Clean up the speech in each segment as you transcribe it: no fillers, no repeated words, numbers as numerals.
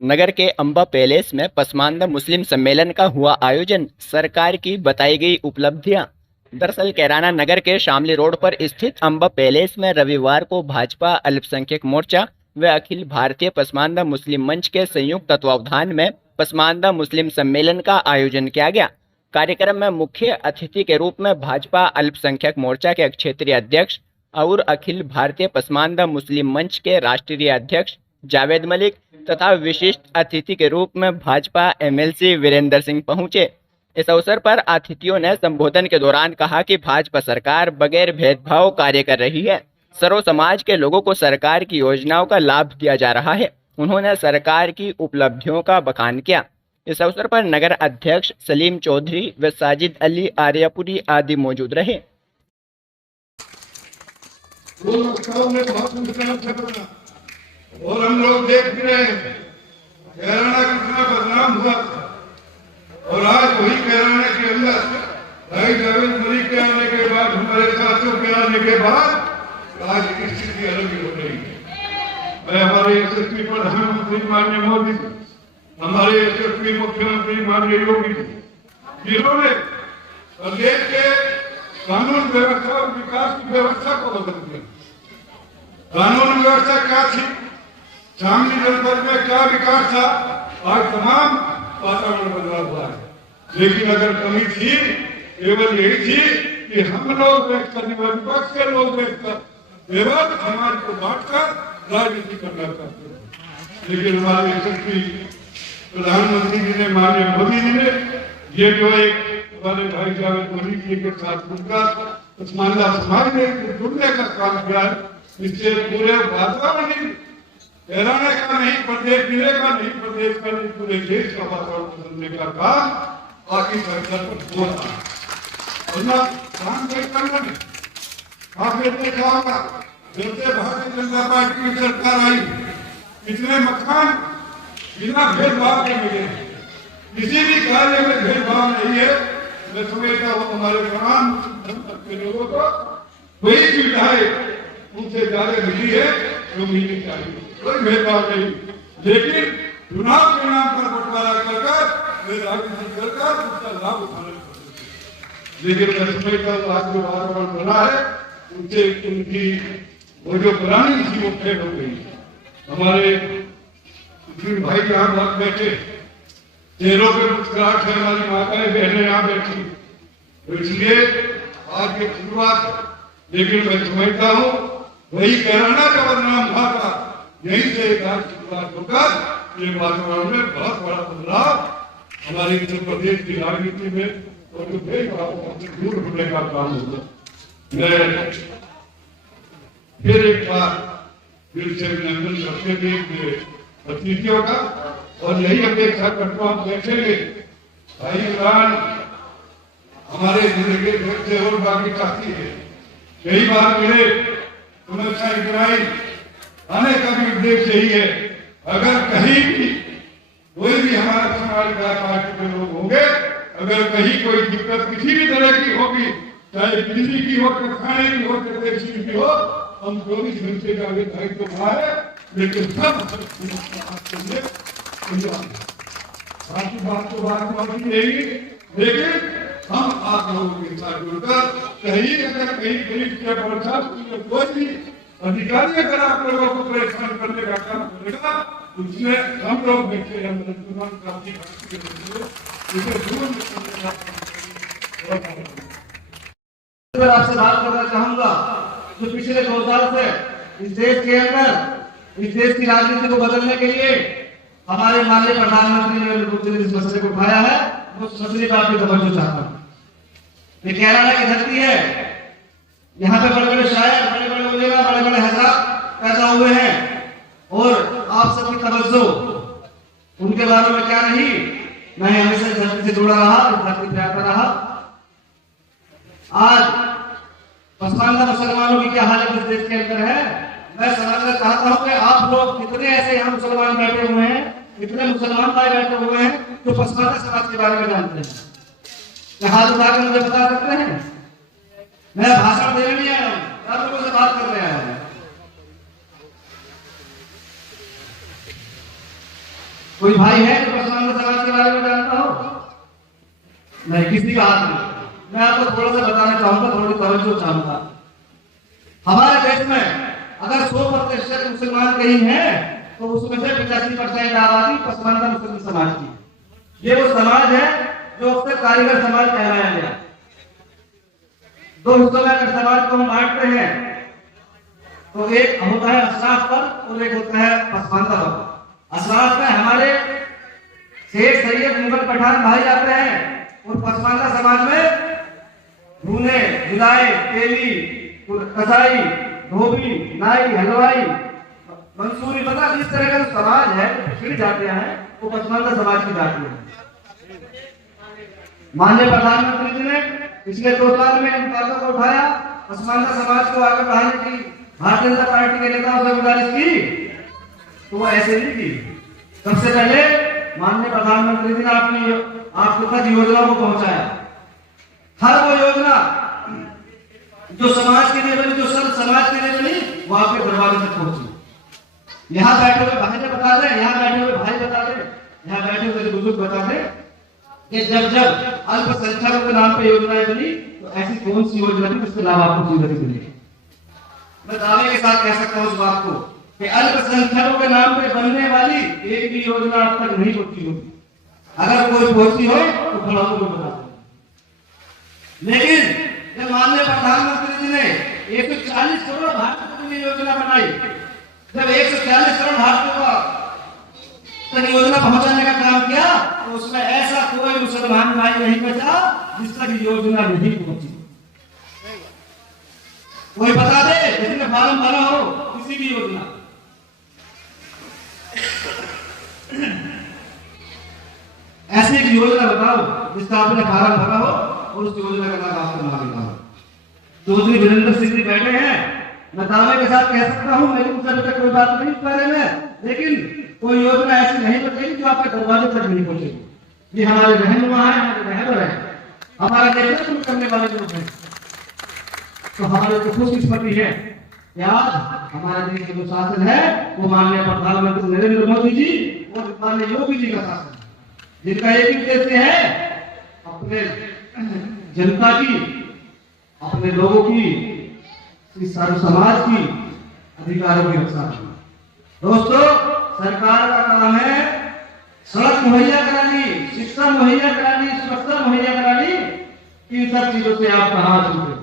नगर के अंबा पैलेस में पसमानदा मुस्लिम सम्मेलन का हुआ आयोजन। सरकार की बताई गई उपलब्धियां। दरअसल कैराना नगर के शामली रोड पर स्थित अंबा पैलेस में रविवार को भाजपा अल्पसंख्यक मोर्चा व अखिल भारतीय पसमानदा मुस्लिम मंच के संयुक्त तत्वावधान में पसमानदा मुस्लिम सम्मेलन का आयोजन किया गया। कार्यक्रम में मुख्य अतिथि के रूप में भाजपा अल्पसंख्यक मोर्चा के क्षेत्रीय अध्यक्ष और अखिल भारतीय पसमानदा मुस्लिम मंच के राष्ट्रीय अध्यक्ष जावेद मलिक तथा विशिष्ट अतिथि के रूप में भाजपा एमएलसी वीरेंद्र सिंह पहुंचे। इस अवसर पर अतिथियों ने संबोधन के दौरान कहा कि भाजपा सरकार बगैर भेदभाव कार्य कर रही है। सर्व समाज के लोगों को सरकार की योजनाओं का लाभ दिया जा रहा है। उन्होंने सरकार की उपलब्धियों का बखान किया। इस अवसर पर नगर अध्यक्ष सलीम चौधरी व साजिद अली आर्यापुरी आदि मौजूद रहे। और हम लोग देख भी रहे हैं कैराना कितना बदनाम हुआ और आज वही कैराना के अंदर भाई जावेद मलिक के आने के बाद, हमारे साथियों के आने के बाद आज स्थिति अलग हो रही है। मैं हमारे यशस्वी प्रधानमंत्री माननीय मोदी जी, हमारे यशस्वी मुख्यमंत्री माननीय योगी जी, जिन्होंने प्रदेश के कानून व्यवस्था और विकास की व्यवस्था को बदल दिया। कानून व्यवस्था क्या थी, शामली जनपद में क्या विकास था, आज तमाम वातावरण बदला हुआ है। लेकिन अगर कमी थी केवल यही थी कि हम लोग बैठकर, विपक्ष के लोग बैठकर केवल समाज को बांटकर राजनीति करना चाहते हैं। लेकिन हमारे यशस्वी प्रधानमंत्री जी ने, माननीय मोदी जी ने ये जो एक हमारे भाई जावेद मलिक जी के साथ मिलकर पसमानदा समाज ने जुड़ने का काम किया है, इससे पूरे वातावरण कैराना का नहीं, प्रदेश जिले का नहीं, प्रदेश का नहीं, पूरे देश का वातावरण बदलने का काम बाकी सरकार पर हो रहा है। और ना काम करना नहीं, आपने देखा होगा जब से भारतीय जनता पार्टी की सरकार आई, कितने मकान बिना भेदभाव के मिले। किसी भी कार्य में भेदभाव नहीं है। मैं समझता हूँ हमारे तमाम के लोगों को वही सुविधाएं उनसे ज्यादा मिली है जो मिलनी चाहिए, कोई भेदभाव नहीं। लेकिन चुनाव के नाम पर बंटवारा कर राजनीति कर उसका लाभ उठाने पड़ता। लेकिन मैं समझता हूँ आज जो वातावरण बना है उनसे उनकी वो जो पुरानी थी वो फेल हो गई। हमारे भाई यहाँ बात बैठे, चेहरों पे मुस्कुराहट है, हमारी माताएं बहनें यहाँ बैठी, तो इसलिए आज की शुरुआत। लेकिन मैं समझता हूँ वही कैराना का बदनाम हुआ था, यहीं से एक आज शुरुआत होकर ये वातावरण में बहुत बड़ा बदलाव हमारे उत्तर प्रदेश की राजनीति में और दूर होने का काम होगा। मैं फिर एक बार फिर से अभिनंदन करते हुए अतिथियों का और यही अपेक्षा करता हूँ बैठेंगे भाई इमरान हमारे जिंदगी से और बाकी साथी है, कई बार मिले, समस्या इजराइल आने का भी उद्देश्य यही है। अगर कहीं भी कोई भी हमारे समाज का पार्टी के लोग होंगे, अगर कहीं कोई दिक्कत किसी भी तरह की होगी, चाहे बिजली की हो, खाने की हो, टैक्सी की हो, हम 24 घंटे का दायित्व उठाए है। लेकिन सब बाकी बात तो बात बाकी रहेगी, लेकिन हम आप लोगों के साथ जुड़कर कहीं अगर कहीं पुलिस या प्रशासन कोई भी अधिकारी अगर आप लोगों को परेशान करने का काम करेगा, उसमें हम लोग बैठे हैं आपसे बात करना चाहूंगा। जो पिछले 2 साल से इस देश के अंदर इस देश की राजनीति को बदलने के लिए हमारे माननीय प्रधानमंत्री ने इस मसले को उठाया है, वो मसले पर आपकी तवज्जो चाहता हूँ। ये कैराना की धरती है, यहाँ पे बड़े बड़े शायर, बड़े बड़े उलेमा, बड़े बड़े हज़रात पैदा हुए हैं और आप सबकी तवज्जो उनके बारे में क्या नहीं, मैं हमेशा इस धरती से जुड़ा रहा, इस धरती पे आता रहा। आज पसमानदा मुसलमानों की क्या हालत इस देश के अंदर है, मैं समझना चाहता हूँ कि आप लोग कितने ऐसे यहाँ मुसलमान बैठे हुए हैं, कितने मुसलमान भाई बैठे हुए हैं जो पसमानदा समाज के बारे में जानते हैं। क्या हाथ उठाकर मुझे बता सकते हैं? मैं भाषण देने नहीं आया हूँ, आप लोगों से बात कर रहे हैं। कोई भाई है जो पसमानदा समाज के बारे में जानता हो? नहीं, किसी का हाथ नहीं। मैं आपको थोड़ा सा बताना चाहूंगा, थोड़ी तवज्जो चाहूंगा। हमारे देश में अगर 100% मुसलमान कहीं हैं तो उसमें से 85% आबादी पसमानदा मुस्लिम समाज की। ये वो समाज है जो अक्सर कारीगर समाज कहलाया गया। दो हिस्सों में अगर समाज को हम बांटते हैं तो एक होता है अशराफ वर्ग और एक होता है पसमानदा वर्ग। अशराफ में हमारे शेख सैयद मुगल पठान भाई आते हैं और पसमानदा समाज में भूने, जुलाई, तेली, कसाई, धोबी, नाई, हलवाई, मंसूरी, मतलब इस तरह का समाज है पिछड़ी जातियां हैं, वो पसमानदा समाज की जाति है। माननीय प्रधानमंत्री जी ने पिछले 2 साल में इन बातों को उठाया, पसमानदा समाज को आगे बढ़ाने की भारतीय जनता पार्टी के नेताओं से गुजारिश की, तो वो ऐसे नहीं की। सबसे पहले माननीय प्रधानमंत्री जी ने आपको तक योजना को पहुंचाया। हर वो योजना जो समाज के लिए बनी, जो सब समाज के लिए बनी, वो आपके दरवाजे तक पहुंची। यहाँ बैठे हुए भाई ने बता दें, यहाँ बैठे हुए भाई बता दें, यहाँ बैठे हुए बुजुर्ग बता दें कि जब अल्पसंख्यकों के नाम पे योजनाएं बनी तो ऐसी कौन सी योजना थी जिसके लाभ आपको जीवन मिले? मैं दावे के साथ कह सकता हूँ इस बात को कि अल्पसंख्यकों के नाम पे बनने वाली एक भी योजना अब तक नहीं पहुंची होगी। अगर कोई पहुंची हो तो खड़ा होकर बता दें। लेकिन जब माननीय प्रधानमंत्री जी ने 140 करोड़ भारतीयों के लिए योजना बनाई, जब 140 करोड़ भारतीयों तक योजना पहुंचाने का काम किया तो उसमें ऐसा कोई मुसलमान भाई नहीं बचा जिस तक योजना नहीं पहुंची। कोई बता दे जिसने फॉर्म भरा हो किसी भी योजना। ऐसी एक योजना बताओ जिसका आपने फॉर्म भरा हो और उस योजना का लाभ आपको ना मिला हो। चौधरी वीरेंद्र सिंह जी बैठे हैं, मैं दावे के साथ कह सकता हूं, मेरी उनसे अभी तक कोई बात नहीं इस बारे में, लेकिन कोई योजना ऐसी नहीं बचेगी जो आपके दरवाजे तक नहीं पहुंचेगी। ये हमारे रहनुमा है, हमारे रहबर है, हमारा नेतृत्व करने वाले लोग हैं। तो हमारे को खुशकिस्मती है कि आज हमारे देश का जो शासन है वो माननीय प्रधानमंत्री नरेंद्र मोदी जी और माननीय योगी जी का शासन है, जिनका एक ही उद्देश्य है अपने जनता की, अपने लोगों की, इस सारे समाज की अधिकारों की रक्षा करना। दोस्तों, सरकार का काम है सड़क मुहैया करानी, शिक्षा मुहैया करानी, स्वच्छता मुहैया करानी। इन सब चीजों से आप कहां चुके?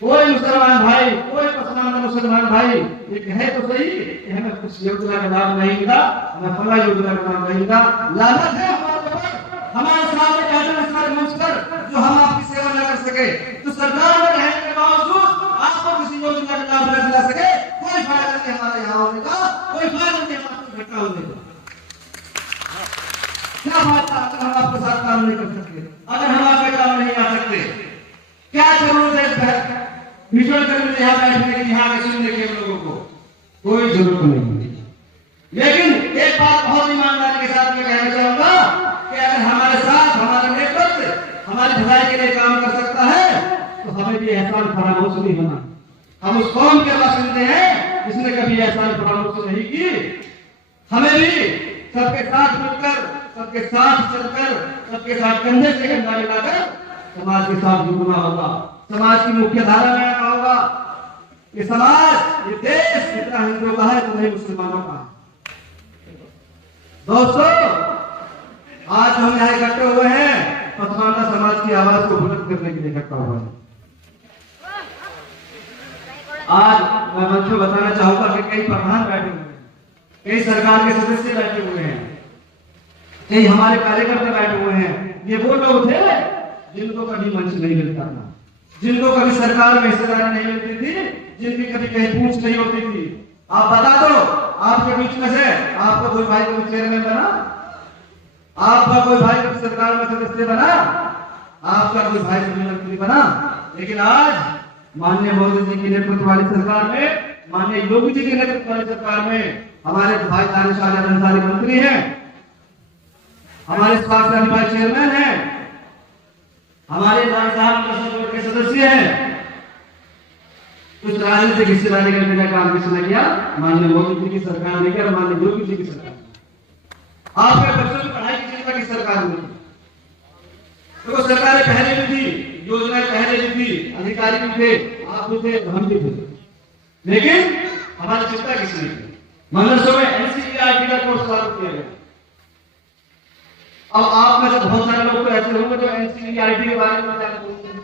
कोई मुसलमान भाई, कोई पसमानदा मुसलमान भाई ये कहे तो सही कि हमें कुछ योजना का लाभ नहीं मिला, हमें फला योजना का लाभ नहीं मिला। लानत है हमारे ऊपर, हमारे सामने ऐसा मंच पर जो हम आपकी सेवा न कर सके, तो सरकार में रहने के बावजूद आपको किसी योजना का लाभ न दिला सके, कोई फायदा नहीं हमारे यहाँ होने का, कोई फायदा नहीं हमारे घटना होने का। क्या बात है? अगर हम आपके साथ काम नहीं कर सकते, अगर हम आपके काम नहीं आ सकते, क्या जरूरत है भीषण करने यहाँ बैठने की, यहाँ के सुनने के लोगों को? कोई जरूरत नहीं। लेकिन एक बात बहुत ईमानदारी के साथ मैं कहना चाहूंगा कि अगर हमारे साथ हमारा नेतृत्व हमारी भलाई के लिए काम कर सकता है तो हमें भी एहसान फरामोश नहीं होना। हम उस कौम के बाशिंदे हैं जिसने कभी एहसान फरामोश नहीं की। हमें भी सबके साथ मिलकर, सबके साथ चलकर, सबके साथ कंधे से कंधा मिलाकर समाज के साथ जुड़ना होगा, समाज की मुख्य धारा में आना होगा। ये समाज, ये देश जितना हिंदुओं का है उतना ही मुसलमानों का है। दोस्तों, आज हम यहाँ इकट्ठे हुए हैं पसमानदा समाज की आवाज को बुलंद करने के लिए इकट्ठा हुए हैं। आज मैं मंच में बताना चाहूंगा कि कई प्रधान बैठे हुए हैं, कई सरकार के सदस्य बैठे हुए हैं, कई हमारे कार्यकर्ता बैठे हुए हैं। ये वो लोग थे जिनको कभी मंच नहीं मिलता था, जिनको कभी सरकार में हिस्सेदारी नहीं मिलती थी, जिनकी कभी कहीं पूछ नहीं होती थी। आप बता दो, आपके बीच में से आपका कोई भाई कभी चेयरमैन बना, आपका कोई भाई कभी सरकार में सदस्य बना, आपका कोई भाई कभी मंत्री बना? लेकिन आज माननीय मोदी जी की नेतृत्व वाली सरकार में, माननीय योगी जी की नेतृत्व वाली सरकार में हमारे भाई दानिश अंसारी मंत्री हैं, हमारे स्वास्थ्य अधिकारी चेयरमैन हैं, हमारे बोर्ड के सदस्य हैं। कुछ राजनीतिक हिस्सेदारी करने का काम किसने किया? माननीय मोदी जी की सरकार ने किया, माननीय योगी जी की सरकार। आपके बच्चों की पढ़ाई की चिंता किस सरकार ने की? तो सरकारें पहले भी थी, योजनाएं पहले भी थी, अधिकारी भी थे, आप भी थे, हम भी थे, लेकिन हमारी चिंता किसने की? मदरसों में एनसीईआरटी का कोर्स लागू किया गया। अब आप में से बहुत सारे लोग तो ऐसे होंगे जो एनसीईआरटी के बारे में जानते हैं।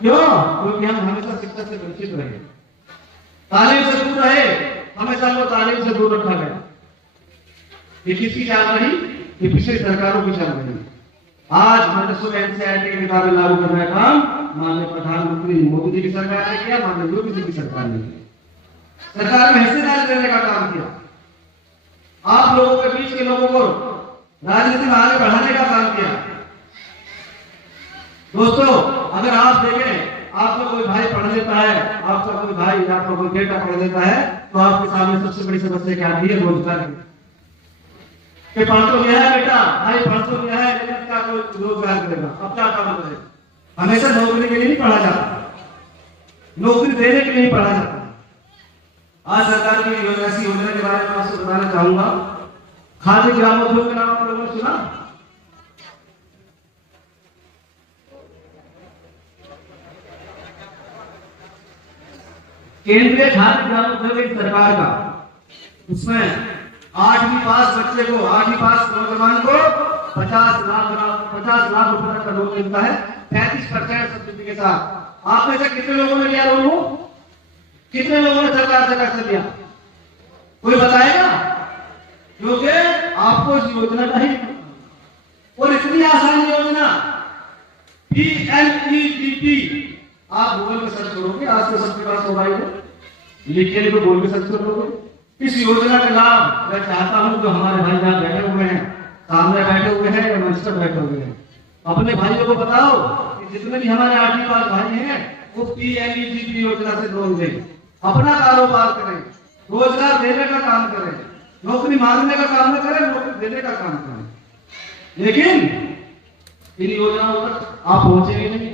क्यों? क्योंकि हम हमेशा शिक्षा से वंचित रहे, तालीम से दूर रहे, हमेशा हमको तालीम से दूर रखा गया। ये किसकी चाल रही? ये पिछली सरकारों की चाल रही। आज मदरसों में एनसीईआरटी की किताबें लागू करने का काम माननीय प्रधानमंत्री मोदी जी की सरकार ने किया, माननीय योगी जी की सरकार ने किया। सरकार में हिस्सेदारी देने का काम किया, आप लोगों के बीच के लोगों को राजनीति में आगे बढ़ाने का काम किया। दोस्तों, अगर आप देखें, आपका कोई भाई पढ़ लेता है, आपका कोई भाई या आपका कोई बेटा पढ़ लेता है, तो आपके सामने सबसे बड़ी समस्या क्या आती है? रोजगार की। पढ़ तो गया है बेटा, भाई पढ़ तो गया है, लेकिन क्या कोई रोजगार करेगा? अब क्या काम करेगा? हमेशा नौकरी के लिए नहीं पढ़ा जाता, नौकरी देने के लिए नहीं पढ़ा जाता। आज सरकार की ऐसी योजना के बारे में आपसे बताना चाहूंगा। खाद्य ग्रामोद्योग के नाम आप लोगों ने सुना? केंद्रीय खाद्य ग्रामोद्योग एक सरकार का, उसमें 8वीं पास बच्चे को, 8वीं पास नौजवान को 50 लाख रुपए तक का लोन मिलता है, 35% सब्सिडी के साथ। आप में से कितने लोगों ने लिया लोन? कितने लोगों ने सरकार से पैसा लिया? कोई बताएगा? क्योंकि आपको इस योजना का ही, और इतनी आसान योजना PMEDT, आप गूगल में सर्च करोगे, आज तो सबके पास मोबाइल है, लिख के तो बोल के सर्च कर लोगे। इस योजना का लाभ मैं चाहता हूं जो हमारे भाई यहाँ बैठे हुए हैं, सामने बैठे हुए हैं या मंच पर बैठे हुए हैं, अपने भाइयों को बताओ कि जितने भी हमारे 8वीं पास भाई हैं वो PMEDT योजना से लोन दें, अपना कारोबार करें, रोजगार देने का काम करें, नौकरी मांगने का काम न करें, नौकरी देने का काम करें। लेकिन इन योजनाओं तक आप पहुंचेंगे नहीं,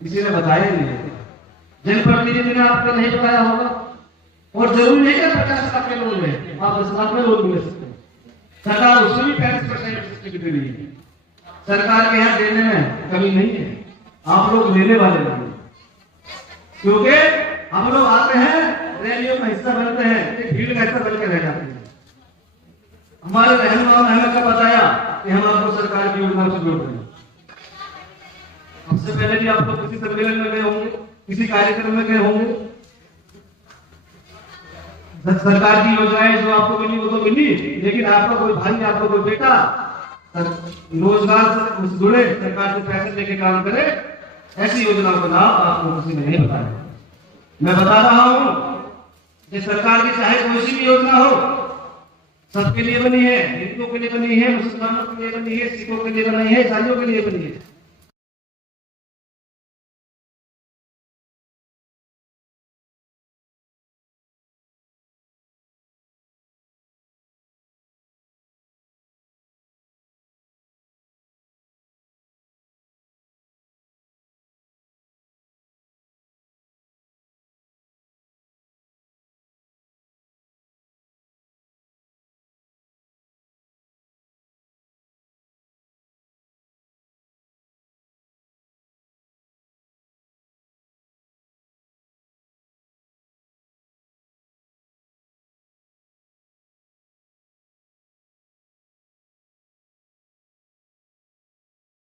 किसी ने बताया नहीं, जनप्रतिनिधि ने आपको नहीं बताया होगा। और जरूरी नहीं है 50 लाख के लोन है, आप 10 लाख में लोन ले सकते हैं। सरकार उससे भी 35% सब्सिडी दे रही है। सरकार के यहाँ देने में कमी नहीं है, आप लोग लेने वाले नहीं, क्योंकि हम लोग आते हैं, रैलियों में हिस्सा बनते हैं, भीड़ का हिस्सा बन के रह जाते हैं। हमारे रहनुमा ने हमें बताया कि हम आपको सरकार की योजना से जोड़ रहे हैं। सबसे पहले भी आप लोग किसी सम्मेलन में गए होंगे, किसी कार्यक्रम में गए होंगे, सरकार की योजनाएं जो आपको मिली वो तो मिली, लेकिन आपका कोई भाई, आपका कोई बेटा रोजगार से जुड़े, सरकार से पैसे लेके काम करे, ऐसी योजनाओं का लाभ आपको किसी ने नहीं बताया। मैं बता रहा हूं कि सरकार की चाहे कोई सी भी योजना हो, सबके लिए बनी है, हिंदुओं के लिए बनी है, मुसलमानों के लिए बनी है, सिखों के लिए बनी है, ईसाइयों के लिए बनी है।